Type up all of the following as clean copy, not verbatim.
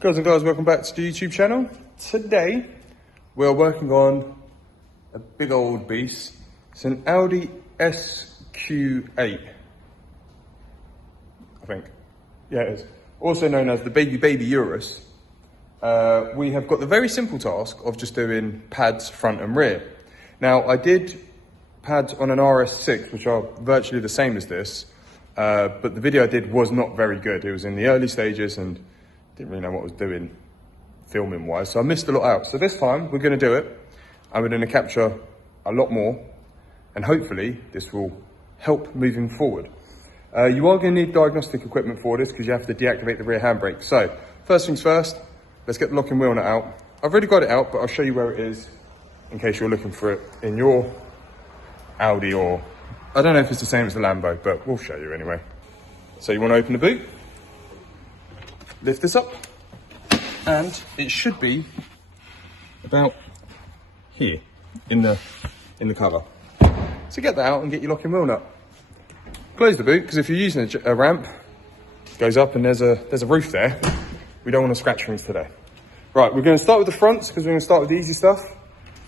Girls and guys, welcome back to the YouTube channel. Today, we're working on a big old beast. It's an Audi SQ8, I think. Yeah, it is. Also known as the baby Urus. We have got the very simple task of just doing pads front and rear. Now, I did pads on an RS6, which are virtually the same as this, but the video I did was not very good. It was in the early stages and didn't really know what I was doing filming wise, so I missed a lot out. So this time we're going to do it, and we're going to capture a lot more, and hopefully this will help moving forward. You are going to need diagnostic equipment for this because you have to deactivate the rear handbrake. So first things first, let's get the locking wheel nut out. I've already got it out, but I'll show you where it is in case you're looking for it in your Audi, or I don't know if it's the same as the Lambo, but we'll show you anyway. So you want to open the boot, lift this up, and it should be about here in the cover. So get that out and get your locking wheel nut. Close the boot, because if you're using a ramp, it goes up and there's a roof there. We don't want to scratch things today. Right, we're going to start with the fronts because we're going to start with the easy stuff.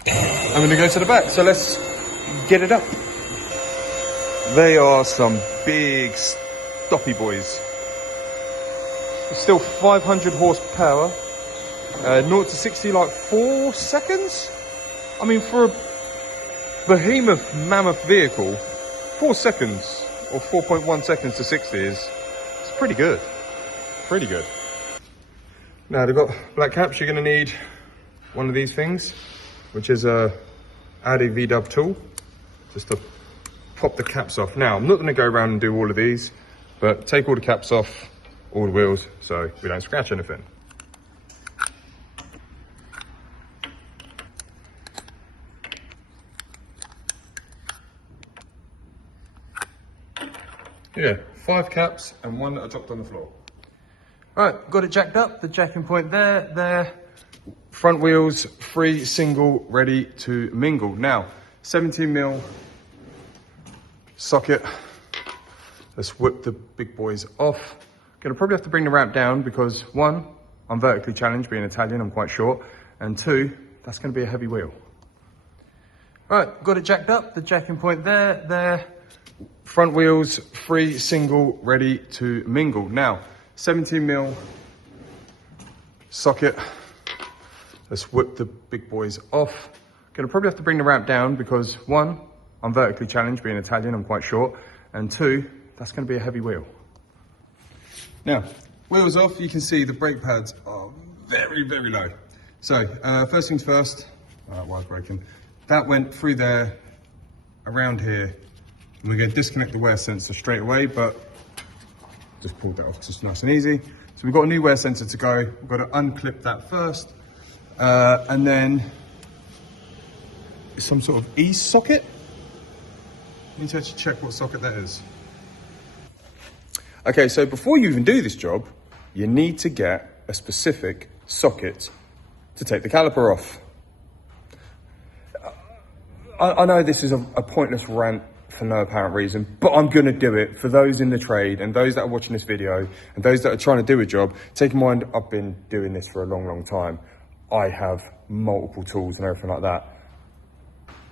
I'm going to go to the back, so let's get it up. They are some big stoppy boys. It's still 500 horsepower, 0 to 60 like 4 seconds. I mean, for a behemoth mammoth vehicle, 4 seconds or 4.1 seconds to 60 it's pretty good, pretty good. Now they've got black caps. You're going to need one of these things, which is a Audi V-dub tool, just to pop the caps off. Now I'm not going to go around and do all of these, but take all the caps off all the wheels so we don't scratch anything. Yeah, 5 caps and one that I dropped on the floor. All right, got it jacked up, the jacking point there. Front wheels, free, single, ready to mingle. Now, 17mm socket. Let's whip the big boys off. Gonna probably have to bring the ramp down because 1, I'm vertically challenged, being Italian, I'm quite short. And 2, that's gonna be a heavy wheel. All right, got it jacked up, the jacking point there. Front wheels, free, single, ready to mingle. Now, 17mm socket. Let's whip the big boys off. Gonna probably have to bring the ramp down because 1, I'm vertically challenged, being Italian, I'm quite short. And 2, that's gonna be a heavy wheel. Now, wheels off, you can see the brake pads are very, very low. So, first things first, wire's broken. That went through there, around here, and we're gonna disconnect the wear sensor straight away, but just pulled it off, just nice and easy. So we've got a new wear sensor to go. We've got to unclip that first, and then some sort of E-socket. I need to actually check what socket that is. Okay, so before you even do this job, you need to get a specific socket to take the caliper off. I know this is a pointless rant for no apparent reason, but I'm going to do it for those in the trade and those that are watching this video and those that are trying to do a job. Take in mind, I've been doing this for a long, long time. I have multiple tools and everything like that.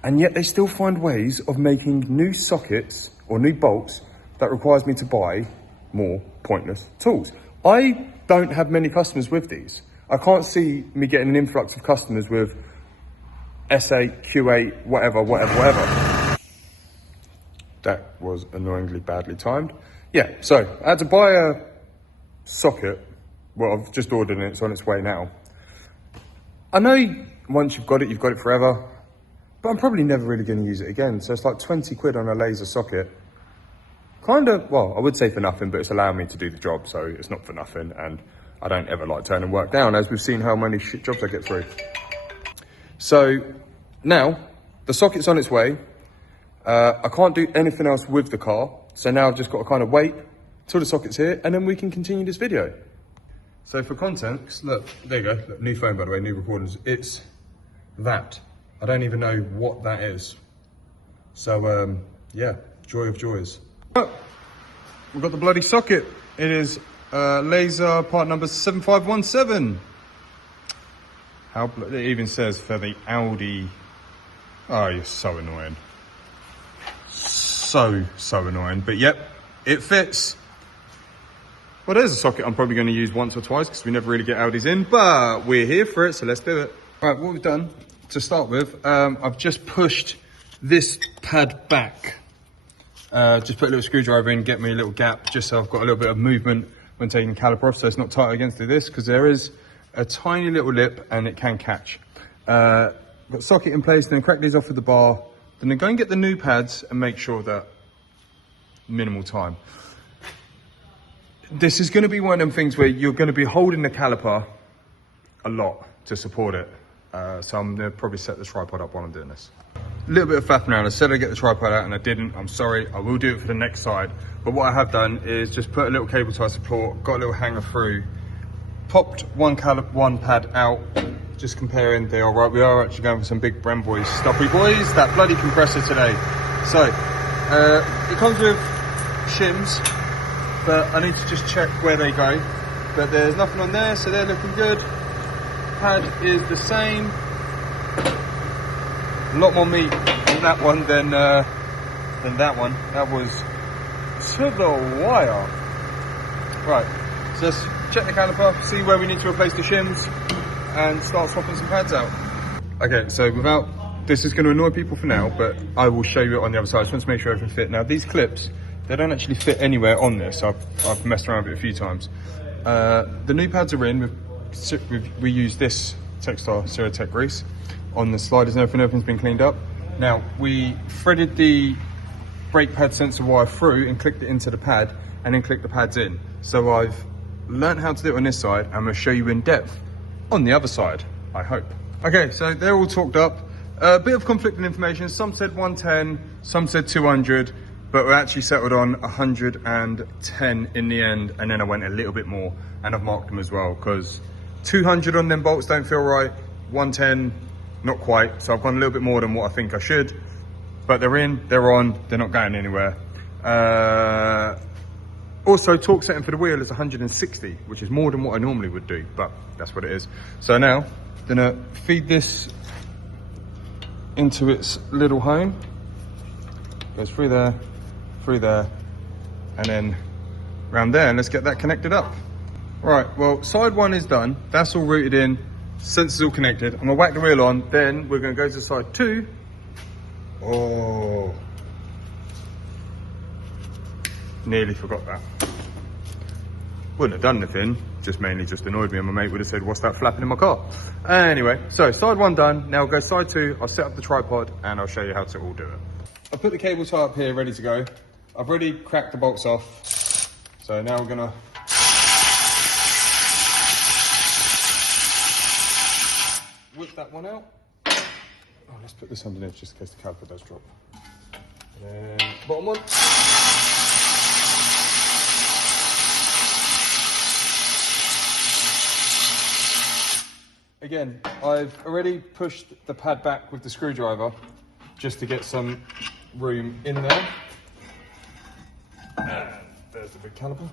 And yet they still find ways of making new sockets or new bolts that requires me to buy more pointless tools. I don't have many customers with these. I can't see me getting an influx of customers with S8, Q8, whatever. That was annoyingly badly timed. Yeah, so I had to buy a socket. Well, I've just ordered it, it's on its way now. I know once you've got it forever, but I'm probably never really going to use it again. So it's like 20 quid on a laser socket. Kind of, well, I would say for nothing, but it's allowing me to do the job, so it's not for nothing. And I don't ever like turning work down, as we've seen how many shit jobs I get through. So now the socket's on its way. I can't do anything else with the car. So now I've just got to kind of wait till the socket's here and then we can continue this video. So for content, look, there you go. Look, new phone, by the way, new recordings. It's that. I don't even know what that is. So, yeah, joy of joys. Oh, we've got the bloody socket. It is Laser part number 7517. It even says for the Audi. Oh, you're so annoying. So annoying. But yep, it fits. Well, there's a socket I'm probably going to use once or twice because we never really get Audis in, but we're here for it, so let's do it. Right, what we've done to start with, I've just pushed this pad back. Just put a little screwdriver in, get me a little gap, just so I've got a little bit of movement when taking the caliper off, so it's not tight against this, because there is a tiny little lip and it can catch. Got the socket in place, then crack these off with the bar, then go and get the new pads and make sure that minimal time. This is going to be one of them things where you're going to be holding the caliper a lot to support it. So I'm going to probably set the tripod up while I'm doing this. A little bit of faffing around. I said I'd get the tripod out and I didn't. I'm sorry. I will do it for the next side. But what I have done is just put a little cable tie support, got a little hanger through, popped one pad out, just comparing they are right. We are actually going for some big brembo stuffy boys. That bloody compressor today. So it comes with shims, but I need to just check where they go. But there's nothing on there, so they're looking good. Pad is the same. A lot more meat on that one than that one. That was to the wire. Right, so let's check the caliper, see where we need to replace the shims, and start swapping some pads out. Okay, so this is going to annoy people for now, but I will show you it on the other side. I just want to make sure everything fit. Now these clips, they don't actually fit anywhere on this. I've messed around with it a few times. The new pads are in. We use this Textar Ceratec grease on the sliders and everything's been cleaned up. Now we threaded the brake pad sensor wire through and clicked it into the pad and then clicked the pads in. So I've learned how to do it on this side. I'm going to show you in depth on the other side, I hope. Okay, so they're all talked up. A bit of conflicting information. Some said 110, some said 200, but we actually settled on 110 in the end, and then I went a little bit more, and I've marked them as well, because 200 on them bolts don't feel right, 110, not quite, so I've gone a little bit more than what I think I should, but they're in, they're on, they're not going anywhere. Also, torque setting for the wheel is 160, which is more than what I normally would do, but that's what it is. So now, I'm gonna feed this into its little home. Goes through there, and then around there, and let's get that connected up. Right, well, side one is done. That's all routed in, sensors all connected. I'm gonna whack the wheel on, then we're gonna go to side two. Oh, nearly forgot that. Wouldn't have done anything, mainly annoyed me, and my mate would have said, what's that flapping in my car? Anyway, so side one done. Now we'll go side two. I'll set up the tripod and I'll show you how to all do it. I put the cable tie up here, ready to go. I've already cracked the bolts off. So now we're gonna whip that one out. Oh, let's put this underneath just in case the caliper does drop. And then bottom one. Again, I've already pushed the pad back with the screwdriver just to get some room in there. And there's the big caliper.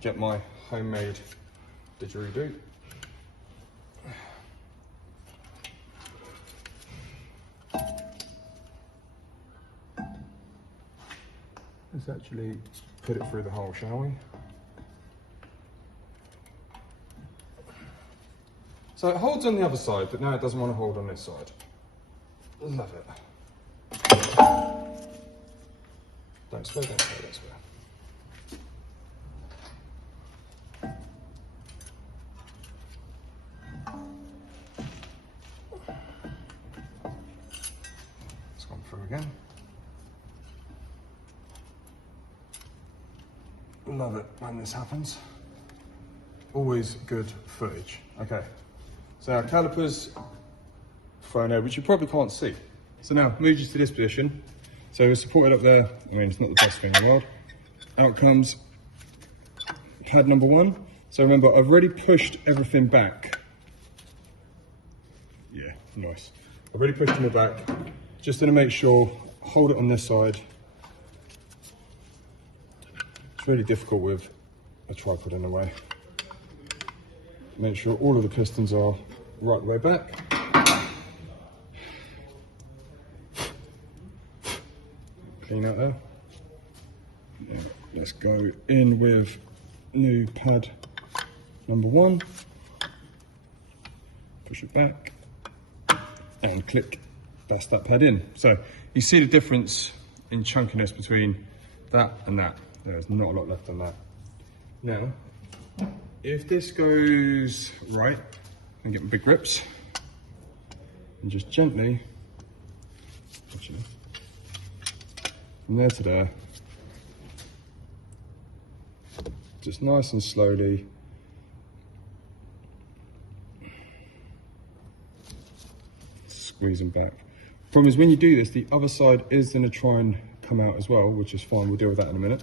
Get my homemade didgeridoo. Let's actually put it through the hole, shall we? So it holds on the other side, but now it doesn't want to hold on this side. Love it. Don't slow, don't slow, don't slow. It's gone through again. Love it when this happens. Always good footage. Okay. So our calipers thrown over, which you probably can't see. So now, move you to this position. So we're supported up there. I mean, it's not the best thing in the world. Out comes pad number one. So remember, I've already pushed everything back. Yeah, nice. I've already pushed them back. Just to make sure, hold it on this side. It's really difficult with a tripod in the way. Make sure all of the pistons are right the way back. Clean out there. Now, let's go in with new pad number 1. Push it back and click. That's that pad in. So you see the difference in chunkiness between that and that. There's not a lot left on that. Now, if this goes right, and get my big grips, and just gently, actually, from there to there, just nice and slowly, squeeze them back. Problem is, when you do this, the other side is going to try and come out as well, which is fine. We'll deal with that in a minute.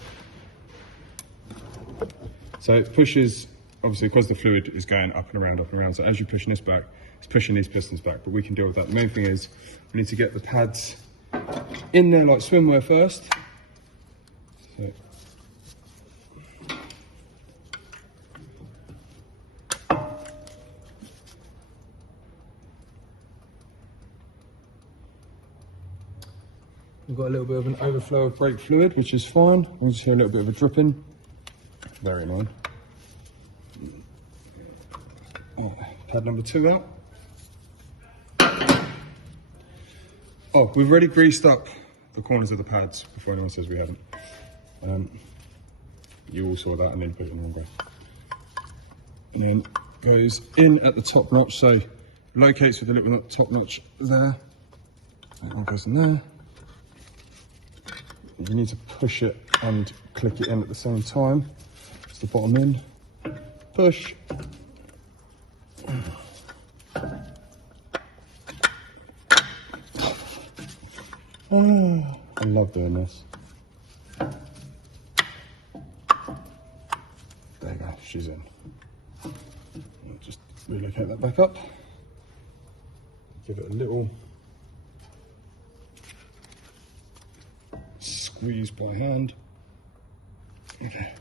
So it pushes, obviously, because the fluid is going up and around, so as you're pushing this back, it's pushing these pistons back, but we can deal with that. The main thing is we need to get the pads in there like swimwear first. So, we've got a little bit of an overflow of brake fluid, which is fine. We'll just hear a little bit of a dripping. Very annoying. Pad number 2 out. Oh, we've already greased up the corners of the pads before anyone says we haven't. You all saw that and then put it in the wrong way. And then goes in at the top notch, so locates with a little top notch there. That one goes in there. You need to push it and click it in at the same time. It's the bottom in. Push. Oh, I love doing this. There you go, she's in. I'll just relocate that back up. Give it a little squeeze by hand. Okay,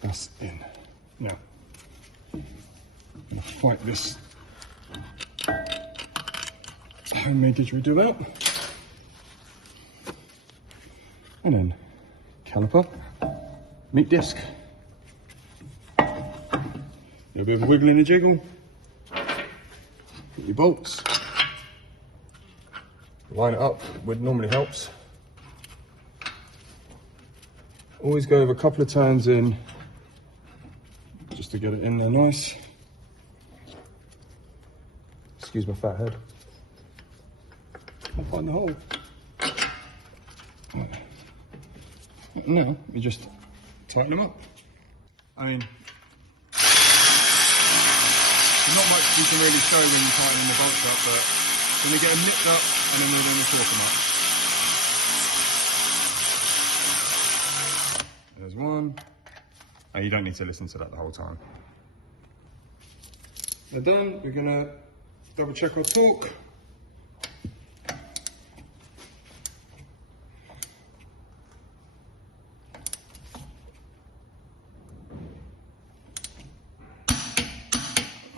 that's in. Now, I'm gonna fight this homemade didgeridoo out. And then caliper, meat disc. A little bit of a wiggle and a jiggle. Put your bolts. Line it up, which normally helps. Always go over a couple of turns in, just to get it in there nice. Excuse my fat head. I'll find the hole. Right. Now, we just tighten them up. I mean, not much you can really show when you're tightening the bolts up, but when we get them nipped up and then we're going to torque them up. There's one. And you don't need to listen to that the whole time. They're done. We're going to double check our torque.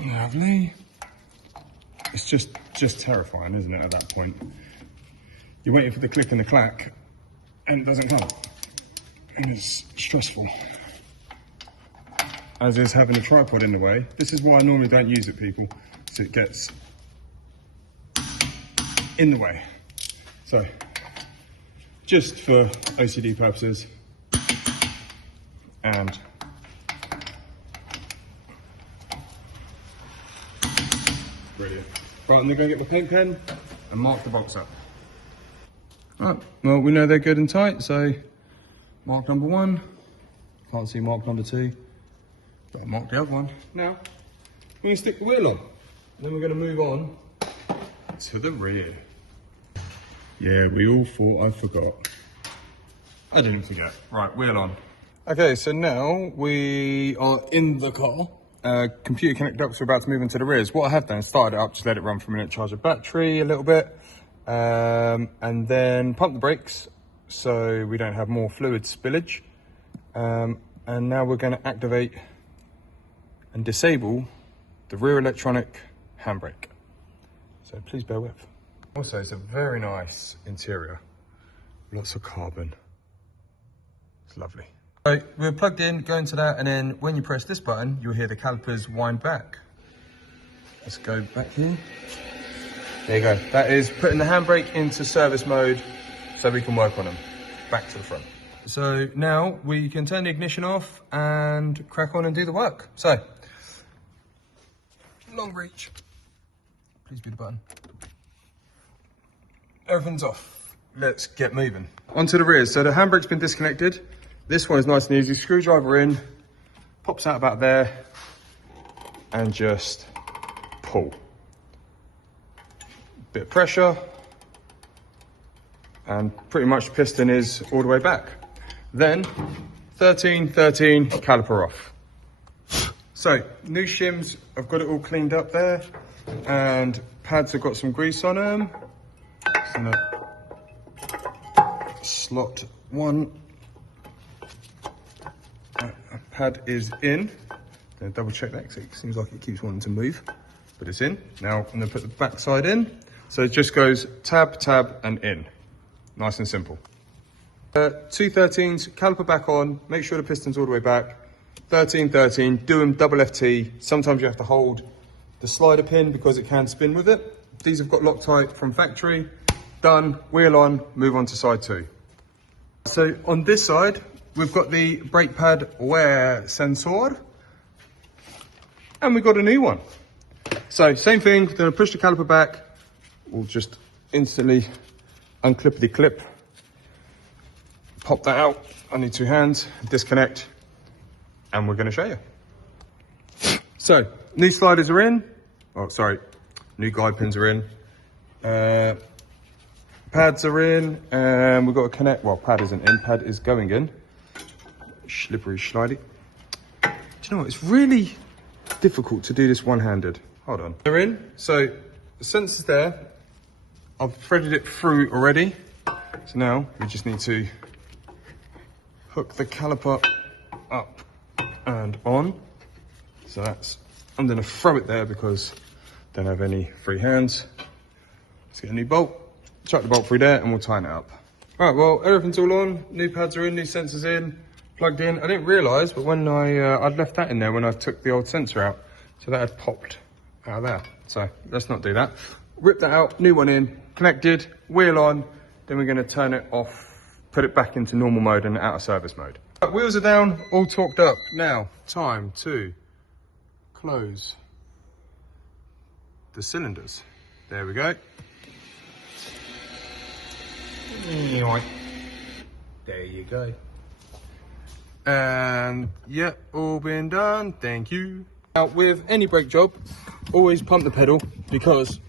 Lovely. It's just terrifying, isn't it, at that point? You're waiting for the click and the clack, and it doesn't come. And it's stressful. As is having a tripod in the way. This is why I normally don't use it, people, so it gets in the way. So, just for OCD purposes, and brilliant. Right, I'm gonna go get my paint pen and mark the box up. Right, well, we know they're good and tight, so mark number 1. Can't see mark number 2, but I marked the other one. Now, we're gonna stick the wheel on, and then we're gonna move on to the rear. Yeah, we all thought I forgot. I didn't forget. Right, wheel on. Okay, so now we are in the car. Computer connected up, so we're about to move into the rears. What I have done is started it up, just let it run for a minute, charge the battery a little bit, and then pump the brakes so we don't have more fluid spillage. And now we're going to activate and disable the rear electronic handbrake. So please bear with. Also, it's a very nice interior. Lots of carbon. It's lovely. So we're plugged in, go into that, and then when you press this button, you'll hear the calipers wind back. Let's go back here. There you go. That is putting the handbrake into service mode so we can work on them. Back to the front. So now we can turn the ignition off and crack on and do the work. So, long reach. Please be the button. Everything's off. Let's get moving. Onto the rear. So the handbrake's been disconnected. This one is nice and easy. Screwdriver in, pops out about there, and just pull. Bit of pressure, and pretty much the piston is all the way back. Then 13, caliper off. So new shims, I've got it all cleaned up there, and pads have got some grease on them. Just gonna slot one. Pad is in. Gonna double check that because it seems like it keeps wanting to move, but it's in. Now I'm gonna put the back side in. So it just goes tab, tab, and in. Nice and simple. 213s, caliper back on, make sure the piston's all the way back. 13, do them double FT. Sometimes you have to hold the slider pin because it can spin with it. These have got Loctite from factory. Done, wheel on, move on to side 2. So on this side, we've got the brake pad wear sensor, and we've got a new one. So same thing, we're gonna push the caliper back. We'll just instantly unclip the clip, pop that out. I need 2 hands, disconnect, and we're gonna show you. So new sliders are in. Oh, sorry, new guide pins are in. Pads are in, and we've got to connect. Well, pad isn't in, pad is going in. Slippery, slidey. Do you know what? It's really difficult to do this one-handed. Hold on. They're in. So the sensor's there. I've threaded it through already. So now we just need to hook the caliper up and on. So that's, I'm going to throw it there because I don't have any free hands. Let's get a new bolt. Chuck the bolt through there and we'll tighten it up. All right, well, everything's all on. New pads are in, new sensors in, plugged in. I didn't realise, but when I'd left that in there when I took the old sensor out. So that had popped out of there. So let's not do that. Rip that out, new one in, connected, wheel on. Then we're going to turn it off, put it back into normal mode and out of service mode. Right, wheels are down, all torqued up. Now, time to close the cylinders. There we go. There you go. And yeah, all been done. Thank you. Now, with any brake job, always pump the pedal, because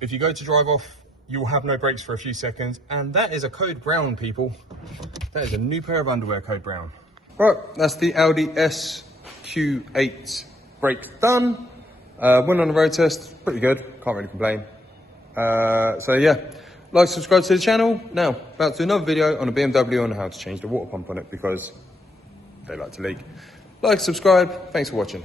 if you go to drive off, you will have no brakes for a few seconds. And that is a code brown, people. That is a new pair of underwear, code brown. Right, that's the Audi SQ8 brake done. Went on a road test, pretty good, can't really complain. So yeah, like, subscribe to the channel. Now, about to do another video on a BMW on how to change the water pump on it because they like to leak. Like, subscribe, thanks for watching.